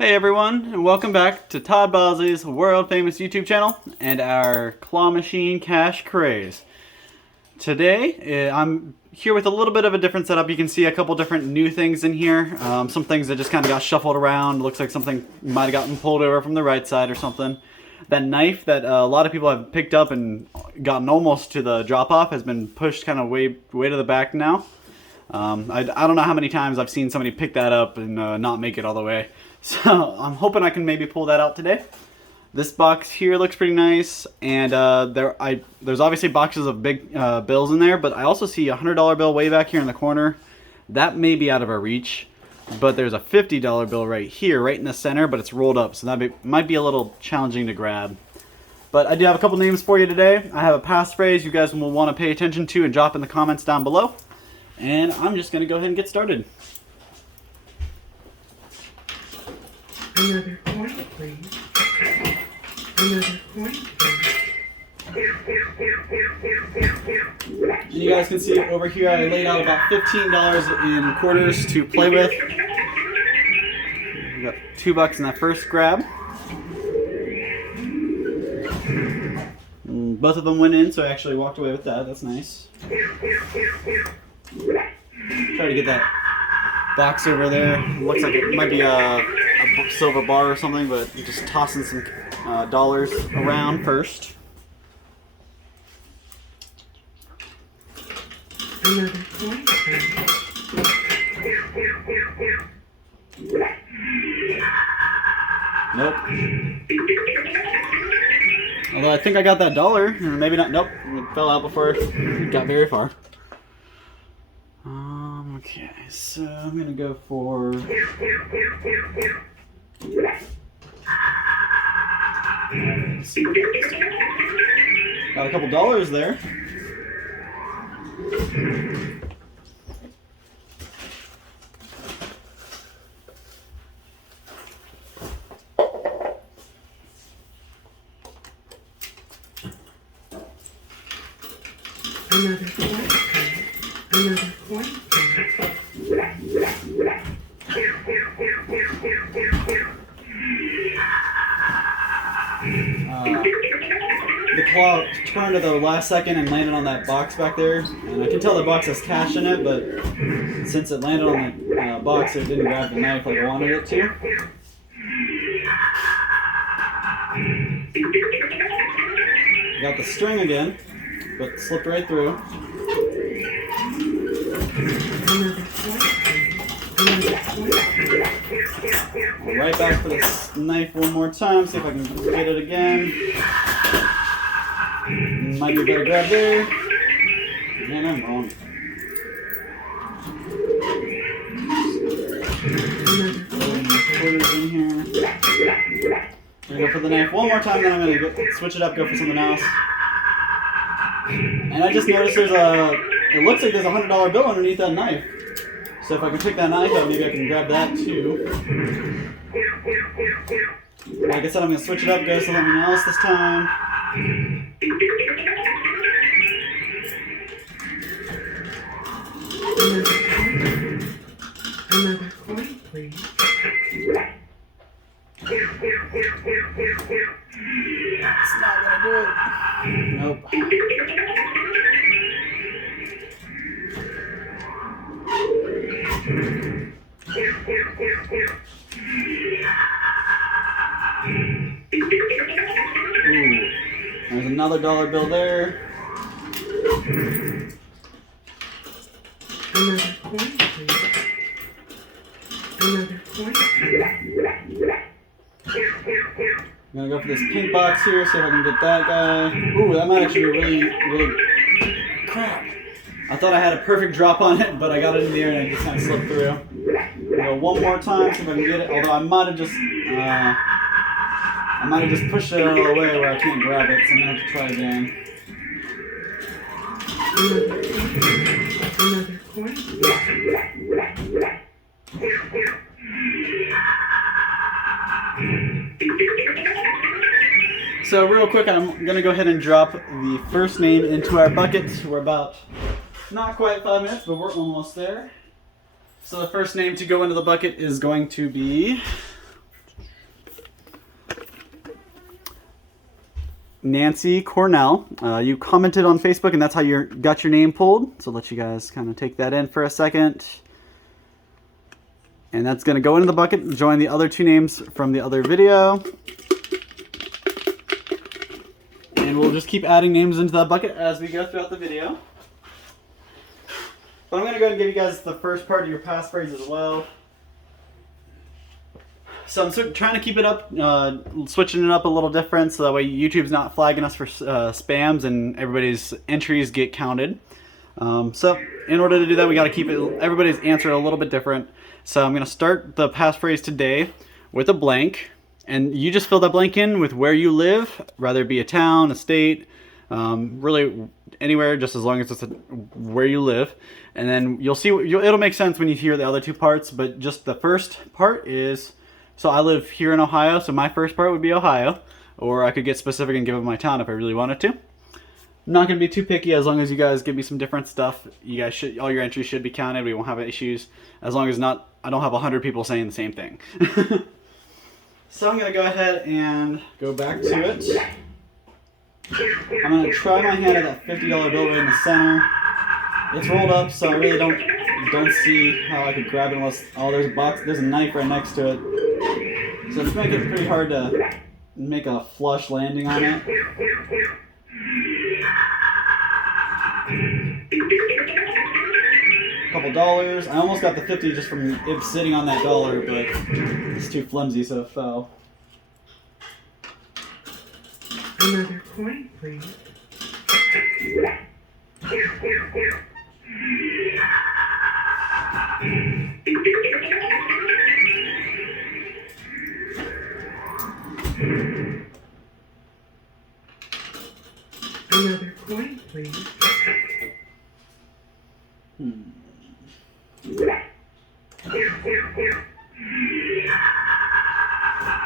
Hey everyone, and welcome back to Todd Bosley's world famous YouTube channel and our claw machine cash craze. Today, I'm here with a little bit of a different setup. You can see a couple different new things in here. Some things that just kind of got shuffled around. Looks like something might have gotten pulled over from the right side or something. That knife that a lot of people have picked up and gotten almost to the drop off has been pushed kind of way to the back now. I don't know how many times I've seen somebody pick that up and not make it all the way. So I'm hoping I can maybe pull that out today. This box here looks pretty nice, and there's obviously boxes of big bills in there, but I also see a $100 bill way back here in the corner. That may be out of our reach, but there's a $50 bill right here, right in the center, but it's rolled up, so that might be a little challenging to grab. But I do have a couple names for you today. I have a passphrase you guys will want to pay attention to and drop in the comments down below. And I'm just going to go ahead and get started. Another coin, please. Another coin, please. And you guys can see over here I laid out about $15 in quarters to play with. We got $2 in that first grab. And both of them went in, so I actually walked away with that. That's nice. Try to get that box over there. Looks like it might be a silver bar or something, but just tossing some dollars around first. Another coin, please. Nope. Although I think I got that dollar, or maybe not. Nope, it fell out before it got very far. Okay, so I'm gonna go for got a couple dollars there. Another coin, please. Another coin, please. The claw turned at the last second and landed on that box back there, and I can tell the box has cash in it, but since it landed on the box, it didn't grab the knife like I wanted it to. Got the string again, but slipped right through. Another coin, please. Another coin, please. Right back for this knife one more time, see if I can get it again. Might be a better grab there. Man, I'm wrong. Quarters in here. Gonna go for the knife one more time, then I'm gonna switch it up, go for something else. And I just noticed it looks like there's a $100 bill underneath that knife. So if I can pick that knife up, maybe I can grab that too. Like I said, I'm gonna switch it up, go to something else this time. Another coin, please. It's not gonna do it. Nope. Ooh, there's another dollar bill there. Another coin, please. Another coin, please. I'm gonna go for this pink box here, see if I can get that guy. Ooh, that might actually be really crap. I thought I had a perfect drop on it, but I got it in the air and it just kind of slipped through. Go one more time, see if I can get it. Although I might have just pushed it out of the way where I can't grab it, so I'm gonna have to try again. Another coin, So real quick, I'm gonna go ahead and drop the first name into our bucket. We're about not quite 5 minutes, but we're almost there. So the first name to go into the bucket is going to be Nancy Cornell. You commented on Facebook, and that's how you got your name pulled. So I'll let you guys kind of take that in for a second. And that's going to go into the bucket and join the other two names from the other video. And we'll just keep adding names into that bucket as we go throughout the video. But I'm going to go ahead and give you guys the first part of your passphrase as well. So I'm trying to keep it up, switching it up a little different so that way YouTube's not flagging us for spams and everybody's entries get counted. So in order to do that, we got to keep everybody's answer a little bit different. So I'm going to start the passphrase today with a blank, and you just fill that blank in with where you live, rather it be a town, a state, really anywhere, just as long as it's where you live. And then you'll see, it'll make sense when you hear the other two parts, but just the first part is, so I live here in Ohio, so my first part would be Ohio, or I could get specific and give it my town if I really wanted to. I'm not going to be too picky as long as you guys give me some different stuff. You guys should, all your entries should be counted. We won't have issues as long as I don't have 100 people saying the same thing. So I'm going to go ahead and go back to it. I'm going to try my hand at that $50 bill right in the center. It's rolled up, so I really don't see how I could grab it unless, oh, there's a knife right next to it. So it's making it pretty hard to make a flush landing on it. Couple dollars. I almost got the 50 just from it sitting on that dollar, but it's too flimsy, so it fell. Another coin, please. Another coin, please.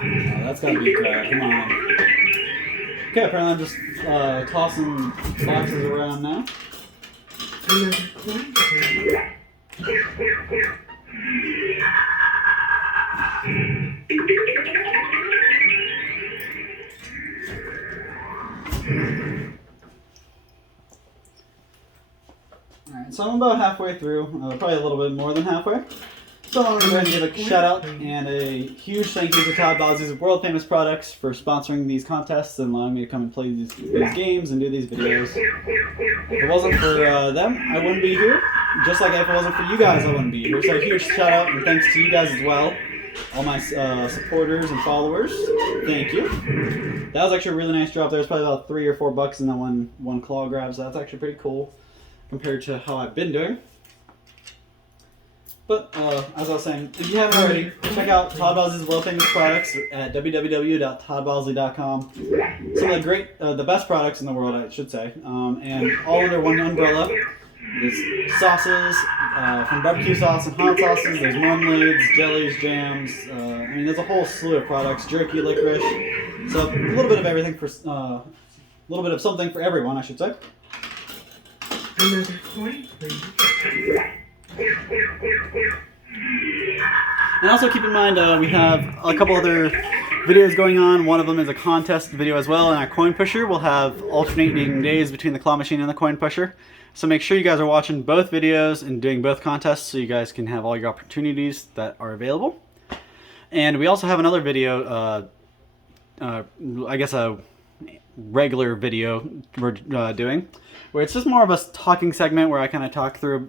Oh, that's gotta be a crap. Come on. Okay, apparently I'm just tossing boxes around now. Another coin, please. Alright, so I'm about halfway through, probably a little bit more than halfway. So I'm going to go ahead and give a shout out and a huge thank you to Todd Bowsley's World Famous Products for sponsoring these contests and allowing me to come and play these games and do these videos. If it wasn't for them, I wouldn't be here. Just like if it wasn't for you guys, I wouldn't be here. So a huge shout out and thanks to you guys as well. All my supporters and followers, thank you. That was actually a really nice drop. There was probably about $3 or $4 in that one claw grab, so that's actually pretty cool compared to how I've been doing. But as I was saying, if you haven't already, check out Todd Bowsley's World Famous Products at www.toddbowsley.com. Some of the best products in the world, I should say, and all under one umbrella. There's sauces, from barbecue sauce and hot sauces. There's marmalades, jellies, jams. I mean, there's a whole slew of products. Jerky, licorice. So a little bit of everything for, a little bit of something for everyone, I should say. Another coin, please. And also keep in mind, we have a couple other videos going on. One of them is a contest video as well, and our coin pusher will have alternating days between the claw machine and the coin pusher. So make sure you guys are watching both videos and doing both contests so you guys can have all your opportunities that are available. And we also have another video, I guess a regular video we're doing, where it's just more of a talking segment where I kind of talk through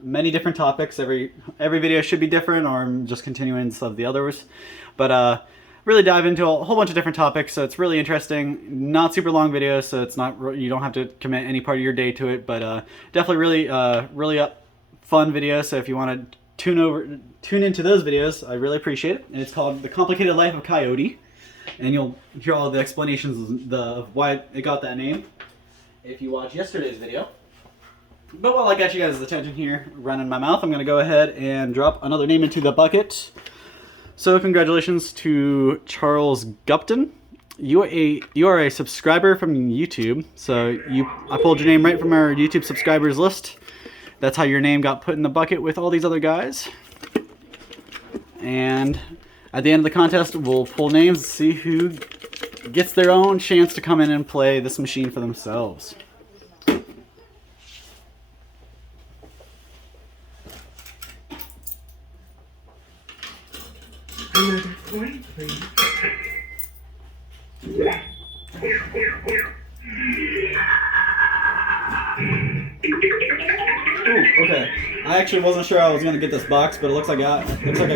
many different topics. Every video should be different, or I'm just continuing of the others. But really dive into a whole bunch of different topics, so it's really interesting. Not super long videos, so it's not, you don't have to commit any part of your day to it, but definitely really fun video. So if you want to tune into those videos, I really appreciate it. And it's called The Complicated Life of Coyote, and you'll hear all the explanations of why it got that name if you watch yesterday's video. But while I got you guys' attention here, running my mouth, I'm going to go ahead and drop another name into the bucket. So congratulations to Charles Gupton. You are a subscriber from YouTube. So I pulled your name right from our YouTube subscribers list. That's how your name got put in the bucket with all these other guys. And at the end of the contest, we'll pull names to see who gets their own chance to come in and play this machine for themselves. Another coin, please. Ooh, okay. I actually wasn't sure I was gonna get this box, but it looks like I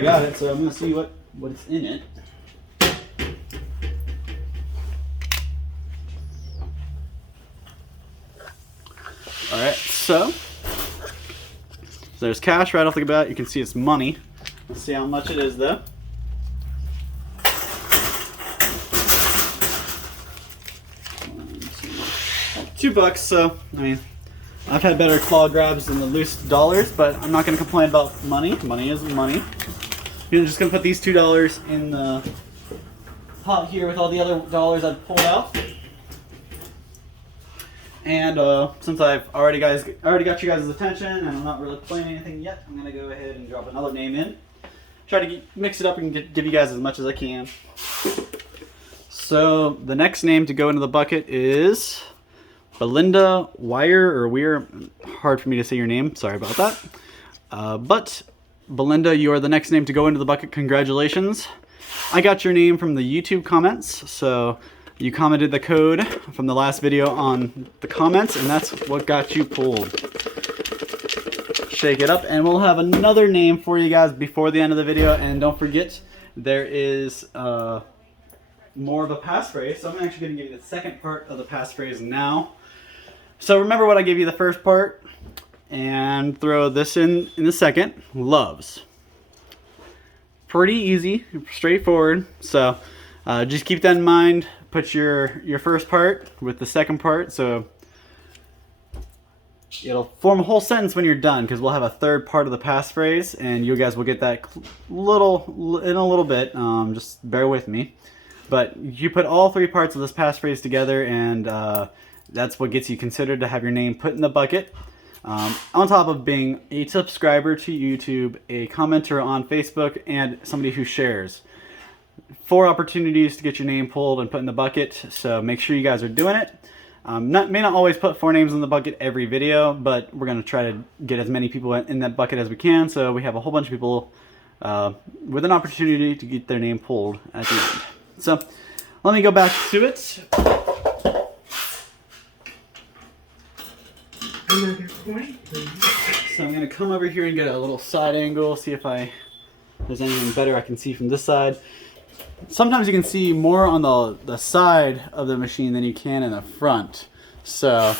got it. So I'm gonna see what's in it. All right, so there's cash right off the bat. You can see it's money. Let's see how much it is though. $2, so I mean, I've had better claw grabs than the loose dollars, but I'm not going to complain about money. Money is money. I'm just going to put these $2 in the pot here with all the other dollars I've pulled out. And since I've already got you guys' attention and I'm not really playing anything yet, I'm going to go ahead and drop another name in. Try to mix it up and give you guys as much as I can. So the next name to go into the bucket is Belinda Weir. Hard for me to say your name. Sorry about that. But Belinda, you are the next name to go into the bucket. Congratulations. I got your name from the YouTube comments. So you commented the code from the last video on the comments, and that's what got you pulled. Shake it up, and we'll have another name for you guys before the end of the video. And don't forget, there is more of a passphrase. So I'm actually going to give you the second part of the passphrase now. So remember what I gave you the first part, and throw this in the second. Loves. Pretty easy, straightforward. So just keep that in mind. Put your first part with the second part, so it'll form a whole sentence when you're done, because we'll have a third part of the passphrase, and you guys will get that in a little bit. Just bear with me. But you put all three parts of this passphrase together, and that's what gets you considered to have your name put in the bucket. On top of being a subscriber to YouTube, a commenter on Facebook, and somebody who shares. 4 opportunities to get your name pulled and put in the bucket, so make sure you guys are doing it. May not always put 4 names in the bucket every video, but we're going to try to get as many people in that bucket as we can, so we have a whole bunch of people with an opportunity to get their name pulled at the end. So let me go back to it. Another coin, please. So I'm going to come over here and get a little side angle, see if there's anything better I can see from this side. Sometimes you can see more on the side of the machine than you can in the front. So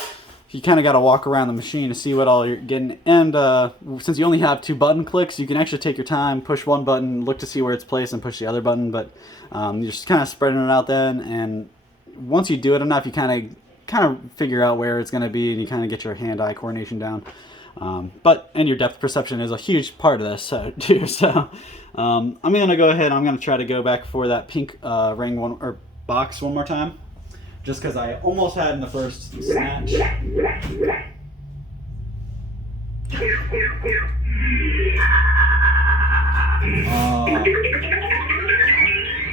you kind of got to walk around the machine to see what all you're getting. And since you only have 2 button clicks, you can actually take your time, push one button, look to see where it's placed, and push the other button. But you're just kind of spreading it out then. And once you do it enough, you kind of figure out where it's going to be, and you kind of get your hand-eye coordination down. And your depth perception is a huge part of this too. So I'm going to go ahead. I'm going to try to go back for that pink ring box one more time, just because I almost had in the first snatch.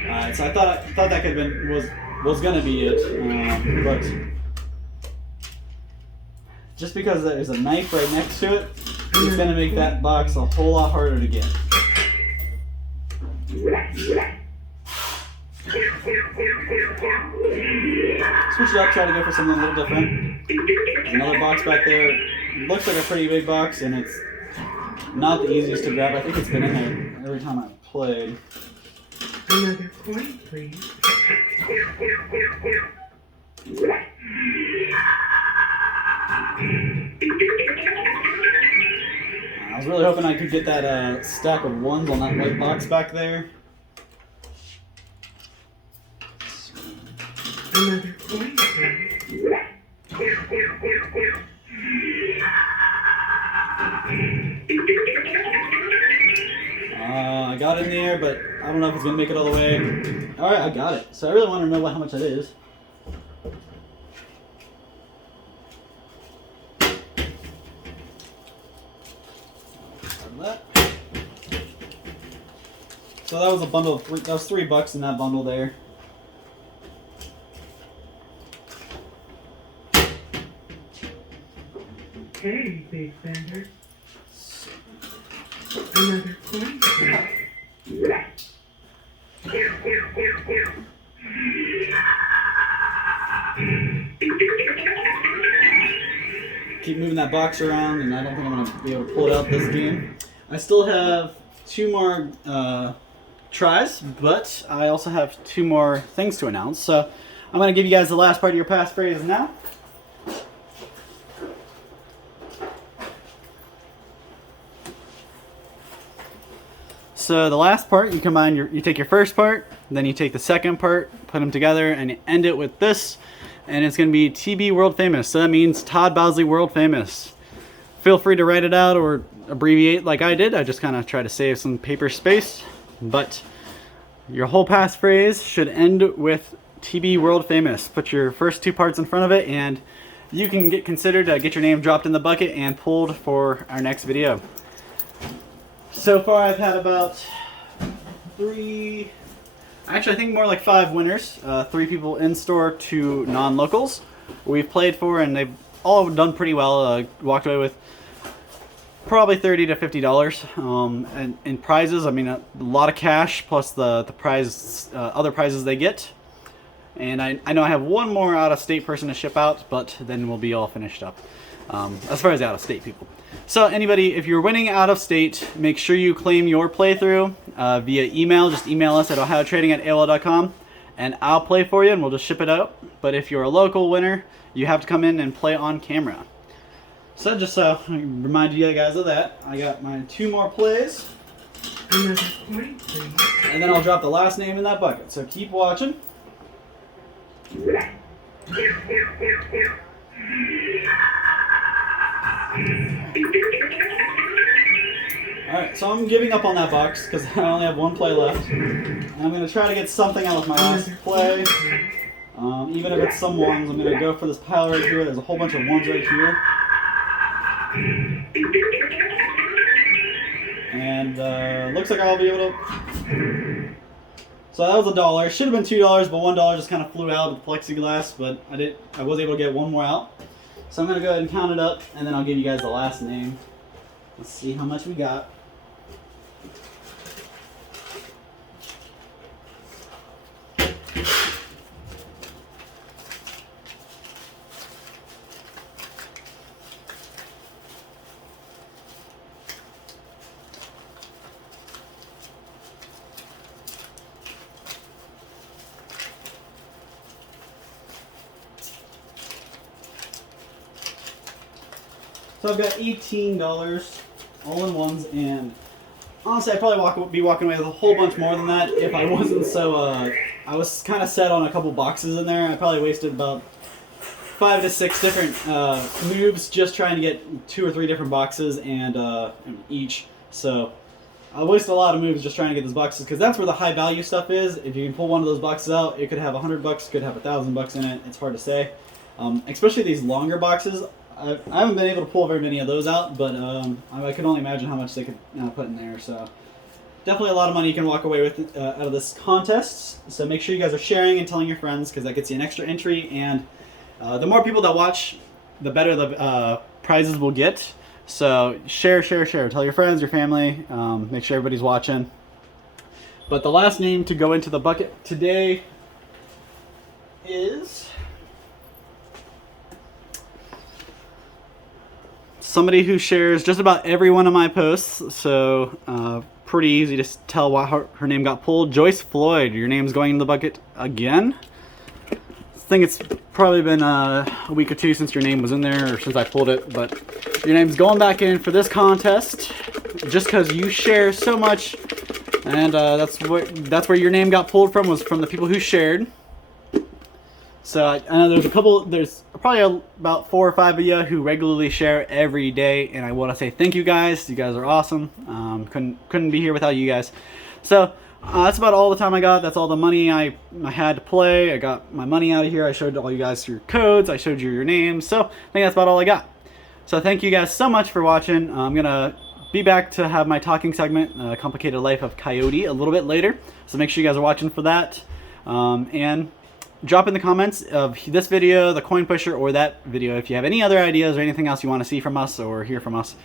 Alright, so I thought that could have been was going to be it, but just because there's a knife right next to it, it's going to make that box a whole lot harder to get. Switch it up, try to go for something a little different. There's another box back there. Looks like a pretty big box, and it's not the easiest to grab. I think it's been in there every time I've played. Another coin, please. I was really hoping I could get that stack of 1s on that white box back there. Another coin, please. I got it in the air, but I don't know if it's going to make it all the way. Alright, I got it. So I really want to know how much that is. So that was a bundle of that was $3 in that bundle there. big bender. Another coin. Keep moving that box around, and I don't think I'm going to be able to pull it out this game. I still have 2 more tries, but I also have 2 more things to announce. So I'm going to give you guys the last part of your passphrase now. So the last part, you combine you take your first part, then you take the second part, put them together, and you end it with this, and it's going to be TB World Famous. So that means Todd Bosley World Famous. Feel free to write it out or abbreviate like I did. I just kind of try to save some paper space, but your whole passphrase should end with TB World Famous. Put your first 2 parts in front of it, and you can get considered to get your name dropped in the bucket and pulled for our next video. So far I've had about 3, actually I think more like 5 winners. 3 people in store, 2 non-locals we've played for, and they've all done pretty well. Walked away with probably $30 to $50 and in prizes. I mean, a lot of cash plus the prize, other prizes they get. And I know I have 1 more out-of-state person to ship out, but then we'll be all finished up as far as out-of-state people. So anybody, if you're winning out of state, make sure you claim your playthrough via email. Just email us at ohiotrading@aol.com, and I'll play for you, and we'll just ship it out. But if you're a local winner, you have to come in and play on camera. So just so I remind you guys of that, I got my 2 more plays, Another coin, please. and then I'll drop the last name in that bucket. So keep watching. Alright, so I'm giving up on that box because I only have 1 play left. And I'm going to try to get something out of my last play. Even if it's some 1s, I'm going to go for this pile right here. There's a whole bunch of 1s right here. And looks like I'll be able to... So that was $1. Should have been $2, but $1 just kind of flew out of the plexiglass, but I was able to get 1 more out. So I'm going to go ahead and count it up, and then I'll give you guys the last name. Let's see how much we got. So I've got $18 all in 1s, and honestly I'd probably be walking away with a whole bunch more than that if I wasn't so, I was kind of set on a couple boxes in there. I probably wasted about 5 to 6 different moves just trying to get 2 or 3 different boxes and each. So I wasted a lot of moves just trying to get those boxes, because that's where the high value stuff is. If you can pull one of those boxes out, it could have $100, could have $1,000 in it. It's hard to say. Especially these longer boxes. I haven't been able to pull very many of those out, but I can only imagine how much they could put in there. So definitely a lot of money you can walk away with out of this contest. So make sure you guys are sharing and telling your friends, because that gets you an extra entry. And the more people that watch, the better the prizes will get. So share. Tell your friends, your family. Make sure everybody's watching. But the last name to go into the bucket today is somebody who shares just about every one of my posts, so pretty easy to tell why her name got pulled. Joyce Floyd, your name's going in the bucket again. I think it's probably been a week or 2 since your name was in there, or since I pulled it, but your name's going back in for this contest just because you share so much, and that's where your name got pulled from, was from the people who shared. So I know there's probably about 4 or 5 of you who regularly share every day, and I want to say thank you guys. You guys are awesome. Couldn't be here without you guys. So that's about all the time I got. That's all the money I had to play. I got my money out of here. I showed all you guys your codes. I showed you your names. So I think that's about all I got. So thank you guys so much for watching. I'm gonna be back to have my talking segment, Complicated Life of Coyote, a little bit later. So make sure you guys are watching for that. And drop in the comments of this video, the coin pusher, or that video if you have any other ideas or anything else you want to see from us or hear from us.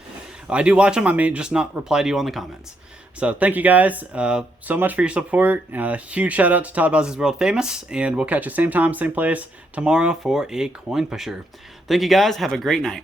I do watch them. I may just not reply to you on the comments. So thank you guys so much for your support. Huge shout out to Todd Bowsley's World Famous, and we'll catch you same time, same place tomorrow for a coin pusher. Thank you guys. Have a great night.